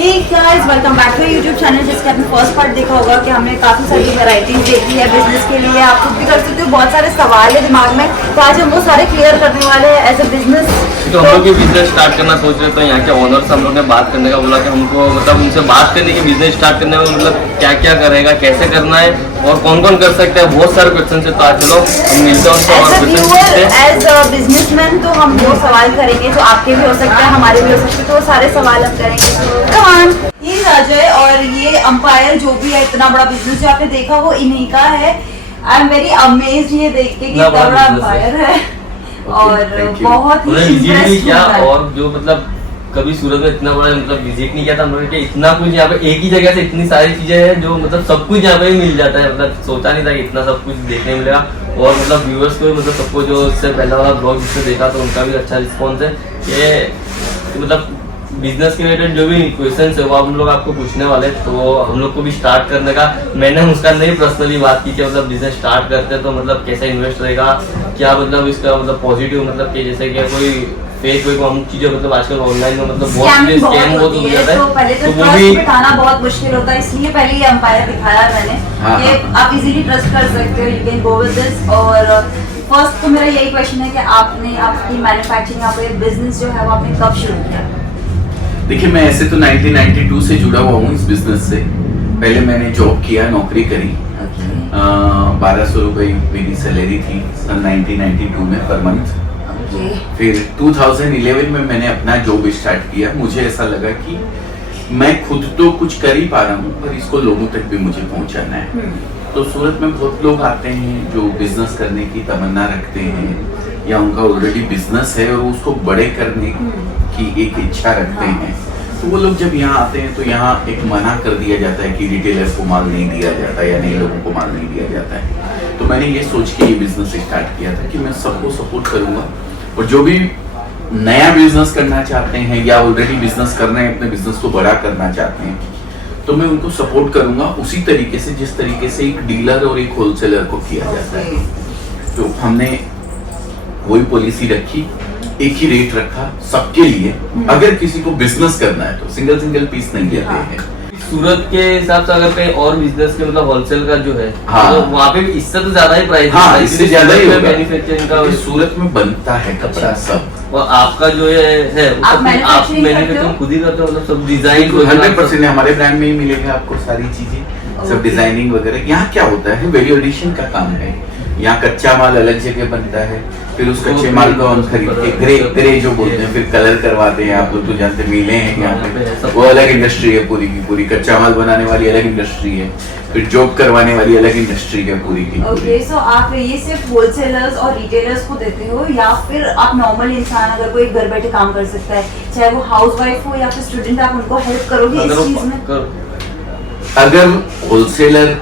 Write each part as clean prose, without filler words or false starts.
Hey guys, welcome back to YouTube channel. जिसके आपने first part देखा होगा कि हमने काफ़ी सारी वैरायटीज देखी है बिजनेस के लिए। आप खुद भी कर सकते हो, बहुत सारे सवाल है दिमाग में, तो आज हम वो सारे क्लियर करने वाले हैं एज ए बिजनेस। तो हम लोग भी बिजनेस स्टार्ट करना सोच रहे तो यहाँ के ओनर से हम लोग ने बात करने का बोला कि हमको मतलब उनसे बात करने की बिजनेस स्टार्ट करने में मतलब क्या क्या करेगा, कैसे करना है और कौन कौन कर सकते हैं, बहुत सारे क्वेश्चन है। तो आज चलो हम मिलते हैं उनसे और क्वेश्चन पूछते हैं। एज अ बिजनेसमैन तो हम वो सवाल करेंगे जो आपके भी हो सकते हैं, हमारे भी हो सकते हैं, तो वो सारे सवाल हम करेंगे। Come on. ये राजय और ये अंपायर जो भी है, इतना बड़ा बिजनेस जो आपने देखा वो इन्हीं का है। आई एम वेरी अमेज्ड ये देख के कि इतना बड़ा अंपायर है और बहुत ही विजिट किया और जो मतलब कभी सूरत में इतना बड़ा मतलब विजिट नहीं किया था हम लोगों ने। इतना कुछ यहाँ पे एक ही जगह से इतनी सारी चीजें हैं जो मतलब सब कुछ यहाँ पे मिल जाता है। मतलब सोचा नहीं था कि इतना सब कुछ देखने मिलेगा और मतलब व्यूअर्स को मतलब सबको जो इससे पहला वाला ब्लॉग जिससे देखा तो उनका भी अच्छा रिस्पॉन्स है कि मतलब बिजनेस के रिलेटेड जो भी क्वेश्चन है वो हम लोग आपको पूछने वाले। तो हम लोग को भी स्टार्ट करने का मैंने उसका नहीं पर्सनली बात की कि मतलब बिजनेस स्टार्ट करते हैं तो मतलब कैसा इन्वेस्ट रहेगा, क्या मतलब इसका मतलब पॉजिटिव मतलब कि जैसे कि कोई फेक वेक हम चीजें मतलब आजकल ऑनलाइन में मतलब बहुत स्कैम बहुत हो जाता है। तो पहले तो ट्रस्ट बिठाना बहुत मुश्किल होता है, इसलिए पहले ये अंपायर दिखाया मैंने कि आप इजीली ट्रस्ट कर सकते हो, you can go with this. और फर्स्ट तो मेरा यही क्वेश्चन है कि आपने आपकी मैन्युफैक्चरिंग आपका बिजनेस जो है वो आपने कब शुरू किया? देखिए, मैं ऐसे तो 1992 से जुड़ा हुआ हूँ इस बिजनेस से। पहले मैंने जॉब किया, नौकरी करी। 1200 रुपये मेरी सैलरी थी सन 1992 में पर मंथ। फिर 2011 में मैंने अपना जॉब स्टार्ट किया। मुझे ऐसा लगा कि मैं खुद तो कुछ कर ही पा रहा हूँ पर इसको लोगों तक भी मुझे पहुँचाना है। तो सूरत में बहुत लोग आते हैं जो बिजनेस करने की तमन्ना रखते हैं या उनका ऑलरेडी बिजनेस है और उसको बड़े करने की एक इच्छा रखते हैं। तो वो लोग जब यहाँ आते हैं तो यहाँ एक मना कर दिया जाता है कि रिटेलर को माल नहीं दिया जाता या नए लोगों को माल नहीं दिया जाता है। तो मैंने ये सोच के ये बिजनेस स्टार्ट किया था कि मैं सबको सपोर्ट करूँगा और जो भी नया बिजनेस करना चाहते हैं या ऑलरेडी बिजनेस कर रहे हैं, अपने बिजनेस को बड़ा करना चाहते हैं, तो मैं उनको सपोर्ट करूँगा उसी तरीके से जिस तरीके से एक डीलर और एक होलसेलर को किया जाता है। तो हमने वही पॉलिसी रखी, एक ही रेट रखा सबके लिए। अगर किसी को बिजनेस करना है तो सिंगल पीस नहीं लेते हैं। सूरत के हिसाब से अगर कहीं और बिजनेस के मतलब होलसेल का जो है तो वहाँ पे इससे तो ज्यादा ही प्राइस है, इससे ज्यादा ही होगा। मैन्युफैक्चरिंग का सूरत में बनता है कपड़ा सब और आपका जो है आप मैन्युफैक्चरिंग खुद ही करते हो मतलब सब डिजाइन 100% हमारे ब्रांड में ही मिलेगा आपको सारी चीजें, सब डिजाइनिंग वगैरह। यहाँ क्या होता है, वैल्यू एडिशन का काम है। यहाँ कच्चा माल अलग जगह बनता है, फिर उस कच्चे माल को हम खरीद के ग्रे जो बोलते हैं फिर कलर करवाते हैं। आप लोग तो जानते मिले हैं यहाँ पे, वो अलग इंडस्ट्री है पूरी की पूरी। कच्चा माल बनाने वाली अलग इंडस्ट्री है, फिर जॉब करवाने वाली अलग इंडस्ट्री है पूरी की पूरी। ओके, सो आप ये सिर्फ होलसेलर्स और रिटेलर्स को देते हो या फिर आप नॉर्मल इंसान अगर कोई घर बैठे काम कर सकता है, चाहे वो हाउसवाइफ हो या फिर स्टूडेंट, आप उनको हेल्प करोगे इस चीज में? अगर होलसेलर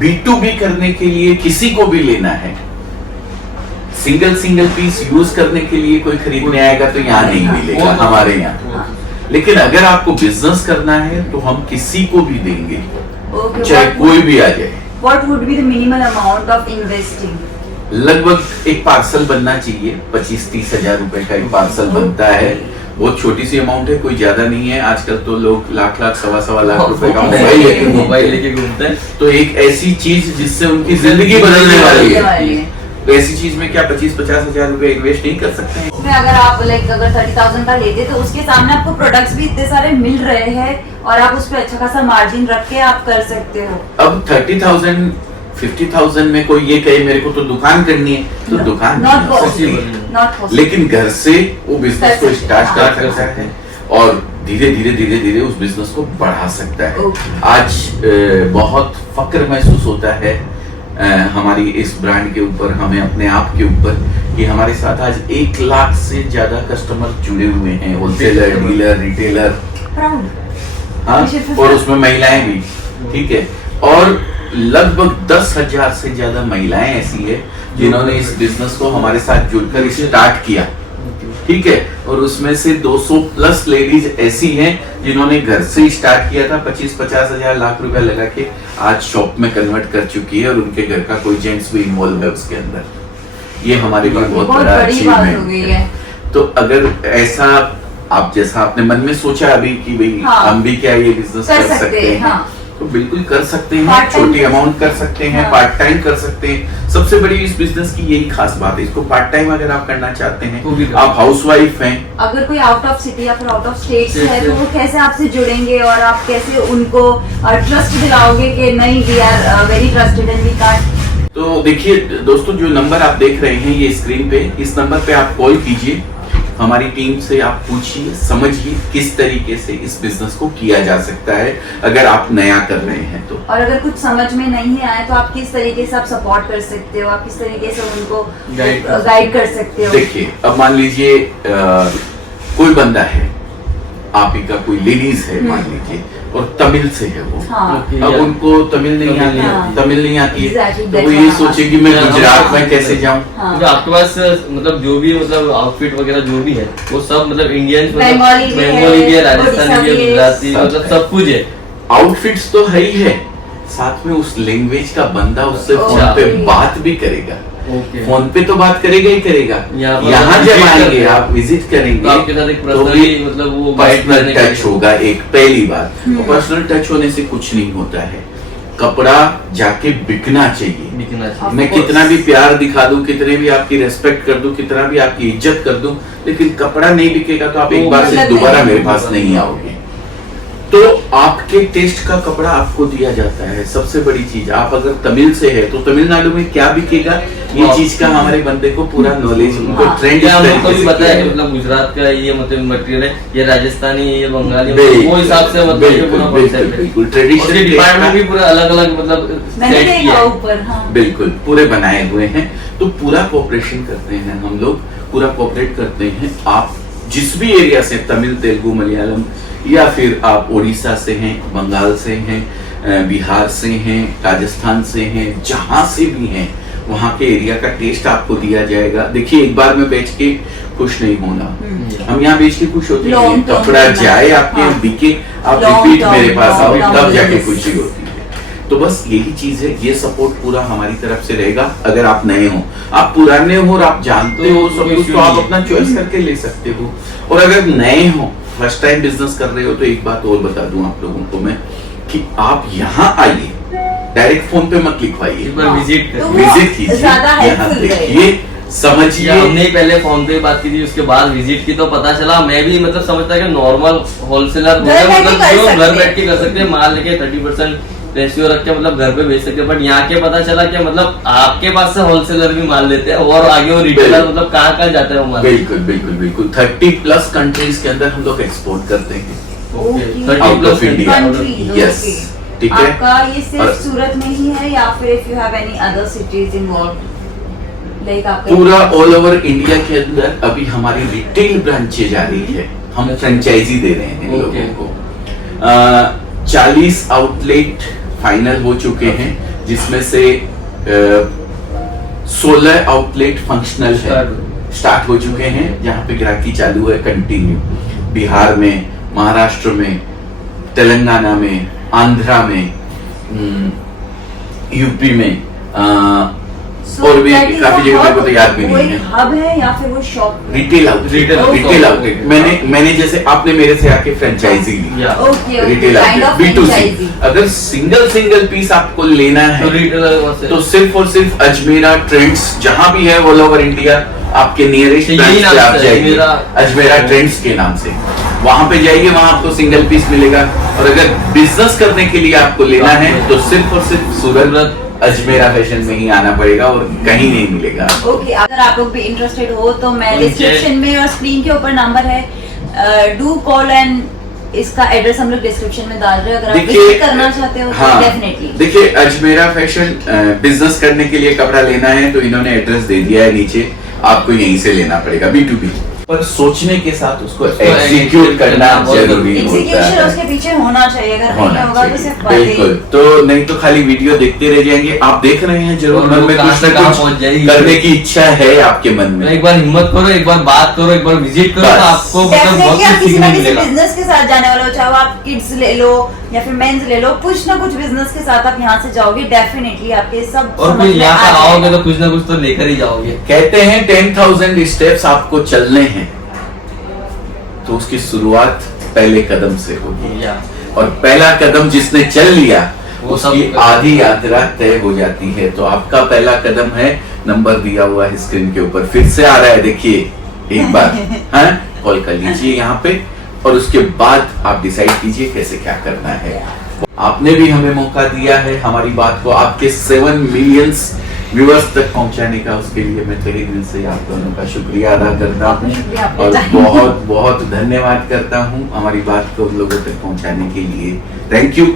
B2B करने के लिए किसी को भी लेना है, सिंगल पीस यूज करने के लिए कोई खरीदने आएगा तो यहाँ नहीं मिलेगा हमारे यहाँ। लेकिन अगर आपको बिजनेस करना है तो हम किसी को भी देंगे, चाहे कोई भी आ जाए। What would be the minimal amount of investing? लगभग एक पार्सल बनना चाहिए, 25-30 हजार रुपए का एक पार्सल बनता है। बहुत छोटी सी अमाउंट है, कोई ज्यादा नहीं है। आजकल तो लोग लाख सवा लाख रुपए का मोबाइल लेके घूमते हैं। तो एक ऐसी चीज जिससे उनकी जिंदगी बदलने वाली है, तो ऐसी चीज में क्या 25-50 हजार रुपए इन्वेस्ट नहीं कर सकते हैं? उसमें अगर आप अगर 30,000 का लेते तो उसके सामने आपको प्रोडक्ट्स भी इतने सारे मिल रहे हैं और आप उस पर अच्छा खासा मार्जिन रख के आप कर सकते हो। अब 30,000 50,000 में कोई ये कहे मेरे को तो दुकान करनी है तो दुकान नॉट लेकिन घर से वो बिजनेस को स्टार्ट कर सकता है और धीरे उस बिजनेस को बढ़ा सकता है। आज बहुत फक्र महसूस होता है हमारी इस ब्रांड के ऊपर, हमें अपने आप के ऊपर कि हमारे साथ आज 1 लाख से ज्यादा कस्टमर जुड़े हुए हैं, होलसेलर, डीलर, रिटेलर। हाँ, और उसमें महिलाएं भी, ठीक है। और लगभग 10,000 से ज्यादा महिलाएं ऐसी है जिन्होंने इस बिजनेस को हमारे साथ जुड़कर स्टार्ट किया, ठीक है। और उसमें से 200 प्लस लेडीज ऐसी हैं जिन्होंने घर से स्टार्ट किया था, 25-50 हजार लाख रुपया लगा के आज शॉप में कन्वर्ट कर चुकी है और उनके घर का कोई जेंट्स भी इन्वॉल्व है उसके अंदर। ये हमारे लिए बहुत बड़ा अचीवमेंट है। तो अगर ऐसा आप जैसा आपने मन में सोचा अभी कि भाई हाँ। हम भी क्या ये बिजनेस कर सकते हैं, हाँ। तो बिल्कुल कर सकते हैं। Part time छोटी कर अमाउंट कर सकते हैं, हाँ। पार्ट टाइम कर सकते हैं। सबसे बड़ी इस बिजनेस की यही खास बात है, इसको पार्ट टाइम अगर आप करना चाहते वो भी हैं, कर आप हाउसवाइफ हैं, अगर कोई आउट ऑफ सिटी या फिर आउट ऑफ स्टेट State है से। तो वो कैसे आपसे जुड़ेंगे और आप कैसे उनको ट्रस्ट दिलाओगे कि नहीं we are very trusted and we can't. तो देखिए दोस्तों, जो नंबर आप देख रहे हैं ये स्क्रीन पे, इस नंबर पे आप कॉल कीजिए, हमारी टीम से आप पूछिए, समझिए किस तरीके से इस बिजनेस को किया जा सकता है अगर आप नया कर रहे हैं तो। और अगर कुछ समझ में नहीं आए तो आप किस तरीके से आप सपोर्ट कर सकते हो, आप किस तरीके से उनको गाइड कर सकते हो। देखिए अब मान लीजिए कोई बंदा है, आप ही का कोई लेडीज है मान लीजिए, और तमिल से है वो, हाँ। अब उनको तमिल नहीं आती है, हाँ। तमिल नहीं आती है, Exactly, तो वो that's ये why सोचे कि मैं हाँ। गुजरात में कैसे जाऊं। हाँ। जो आपके पास मतलब जो भी मतलब आउटफिट वगैरह जो भी है वो सब मतलब इंडियन बंगाली भी है, बंगाली भी है, राजस्थानी भी है, ओडिशा भी है, गुजराती सब मतलब है। सब कुछ है। आउटफिट्स तो है ही है, साथ में उस लैंग्वेज का बंदा उससे ओके। फोन पे बात भी करेगा। ओके। फोन पे तो बात करेगा ही करेगा, यहाँ पर यहाँ आप जब visit आएंगे करते हैं। आप विजिट करेंगे तो आपके साथ एक तो personally भी मतलब वो guide पर्सनल करने का टच भी- होगा। एक पहली बात, पर्सनल टच होने से कुछ नहीं होता है, कपड़ा जाके बिकना चाहिए। दिखना चाहिए। मैं कितना भी प्यार दिखा दूं, कितने भी आपकी रेस्पेक्ट कर दूं, कितना भी आपकी इज्जत कर दूं, लेकिन कपड़ा नहीं बिकेगा तो आप एक वो बार से मतलब दोबारा नहीं। मेरे पास नहीं आओगे। तो आपके टेस्ट का कपड़ा आपको दिया जाता है। सबसे बड़ी चीज, आप अगर तमिल से है तो तमिलनाडु में क्या बिकेगा, ये हाँ। चीज का हमारे बंदे को पूरा नॉलेज, उनको हाँ। ट्रेंड क्या हमको भी पता है कि मतलब गुजरात का ये मतलब मटेरियल है, ये राजस्थानी है, ये बंगाली है, बिल्कुल, वो हिसाब से मतलब ये पूरा बिल्कुल, कॉन्सेप्ट है। बिल्कुल, ट्रेडिशनल उसके डिपार्टमेंट भी पूरा अलग अलग मतलब मैंने सेट किया देखा है। ऊपर। हाँ। बिल्कुल पूरे बनाए हुए हैं। तो पूरा कोऑपरेशन करते हैं हम लोग, पूरा कोऑपरेट करते हैं। आप जिस भी एरिया से, तमिल, तेलुगु, मलयालम, या फिर आप उड़ीसा से हैं, बंगाल से हैं, बिहार से हैं, राजस्थान से हैं, जहां से भी हैं, वहां के एरिया का टेस्ट आपको दिया जाएगा। देखिए एक बार में बेच के खुश नहीं होना, हम यहाँ बेच के खुश होते हैं, Long term कपड़ा करना। जाए आपके, हाँ। बिके, आप Long रिपीट term, मेरे पास आओ, long तब जाके business। खुशी होती है। तो बस यही चीज है, ये सपोर्ट पूरा हमारी तरफ से रहेगा। अगर आप नए हो, आप पुराने हो और आप जानते हो सब कोई कुछ, तो issue आप नहीं है। अपना चॉइस करके ले सकते हो। और अगर नए हो, फर्स्ट टाइम बिजनेस कर रहे हो, तो एक बात और बता दूं आप लोगों को मैं, कि आप यहाँ आइए, डायरेक्ट फोन पे मत लिखवाइए, एक बार विजिट तो कर वो विजिट कीजिए, ज्यादा यहाँ helpful देखिए, समझिए। हमने ही पहले फोन पे बात की थी, उसके बाद विजिट की, तो पता चला मैं भी मतलब समझता है कि नॉर्मल होलसेलर घर बैठ के मतलब कर जो सकते घर हैं। बैठ के कर सकते हैं, माल लेके 30% रेशियो रख के मतलब घर पे बेच सकते हैं। बट यहाँ के पता चला कि मतलब आपके पास से होलसेलर भी माल लेते हैं और आगे वो रिटेलर बिल्कुल। मतलब कहाँ कहाँ जाता है वो माल। बिल्कुल बिल्कुल बिल्कुल 30+ कंट्रीज के अंदर हम लोग एक्सपोर्ट करते हैं, Okay. 30 Out of India. Countries, Yes. okay. ठीक है। आपका ये सिर्फ और- सूरत में ही है या फिर if you have any other cities involve, like आपका पूरा ऑल ओवर इंडिया के अंदर अभी हमारी रिटेल ब्रांचेज जा रही है, हम फ्रेंचाइजी दे रहे हैं Okay. लोगों को। 40 आउटलेट फाइनल हो चुके हैं, जिसमें से 16 आउटलेट फंक्शनल है, स्टार्ट हो चुके हैं, जहाँ पे ग्राहकी चालू है कंटिन्यू। बिहार में, महाराष्ट्र में, तेलंगाना में, आंध्रा में, यूपी में, और भी काफी जगह मेरे को तो याद भी नहीं है। हब है या फिर वो shop? Retail outlet, Retail retail outlet। Outlet. मैंने जैसे आपने मेरे से आके फ्रेंचाइजी ली, या okay, retail kind of outlet, B2C। Franchisee. अगर सिंगल पीस आपको लेना तो है रिटेलर वहाँ से तो सिर्फ और सिर्फ अजमेरा ट्रेंड्स, जहां भी है ऑल ओवर इंडिया, आपके नियरेस्ट यही ब्रांच नाम पे आप से, जाइए, अजमेरा ट्रेंड्स के नाम से, वहां पे जाइए, वहां आपको सिंगल पीस मिलेगा। और अगर बिजनेस करने के लिए आपको लेना है तो सिर्फ और सिर्फ सूरत अजमेरा फैशन में ही आना पड़ेगा और कहीं नहीं मिलेगा। ओके, अगर आप लोग भी इंटरेस्टेड हो तो मैं नीचे- डिस्क्रिप्शन में और स्क्रीन के ऊपर नंबर है, डू कॉल एंड इसका एड्रेस हम लोग डिस्क्रिप्शन में डाल रहे हैं। अगर आप देखिए, विजिट करना चाहते हो तो डेफिनेटली। देखिए अजमेरा फैशन बिजनेस करने के लिए कपड़ा लेना है तो इन्होंने एड्रेस दे दिया है नीचे, आपको यहीं से लेना पड़ेगा, B2B। पर सोचने के साथ उसको एग्जीक्यूट करना जरूरी होता एग्जीक्यूशन है, उसके पीछे होना चाहिए, अगर नहीं होना होगा तो चाहिए। सिर्फ बातें। बिल्कुल, तो नहीं तो खाली वीडियो देखते रह जाएंगे। आप देख रहे हैं जरूर और मन लोग में कहाँ कुछ से ना कहाँ कुछ पहुंच जाएगी। करने की इच्छा है आपके मन में। एक बार हिम्मत करो, एक बार बात करो, एक बार विजिट करो, बस। तो आपको मतलब बहुत डेफिनेटली आप कुछ किसी ना सीखने किसी मिलेगा। बिजनेस के साथ जाने वाले हो, चाहे वो आप किड्स ले लो या फिर मेंस ले लो, कुछ ना कुछ बिजनेस के साथ आप यहाँ से जाओगे, डेफिनेटली आपके सब और समझ फिर में यहाँ आ पर आओगे जाएगा। तो कुछ ना कुछ तो लेकर ही जाओगे। कहते हैं 10,000 स्टेप्स आपको चलने हैं, तो उसकी शुरुआत पहले कदम से होगी, या और पहला कदम जिसने चल लिया वो उसकी सब- आधी यात्रा तय हो जाती है। तो आपका पहला कदम है, नंबर दिया हुआ है स्क्रीन के ऊपर, फिर से आ रहा है, देखिए एक बार हाँ कॉल कर लीजिए यहाँ पे, और उसके बाद आप डिसाइड कीजिए कैसे क्या करना है। आपने भी हमें मौका दिया है हमारी बात को आपके 7 मिलियंस व्यूअर्स तक पहुंचाने का, उसके लिए मैं तहे दिल से आप दोनों का शुक्रिया अदा करता हूँ शुक्रिया आपका। और बहुत बहुत धन्यवाद करता हूँ हमारी बात को लोगों तक पहुंचाने के लिए। Thank you.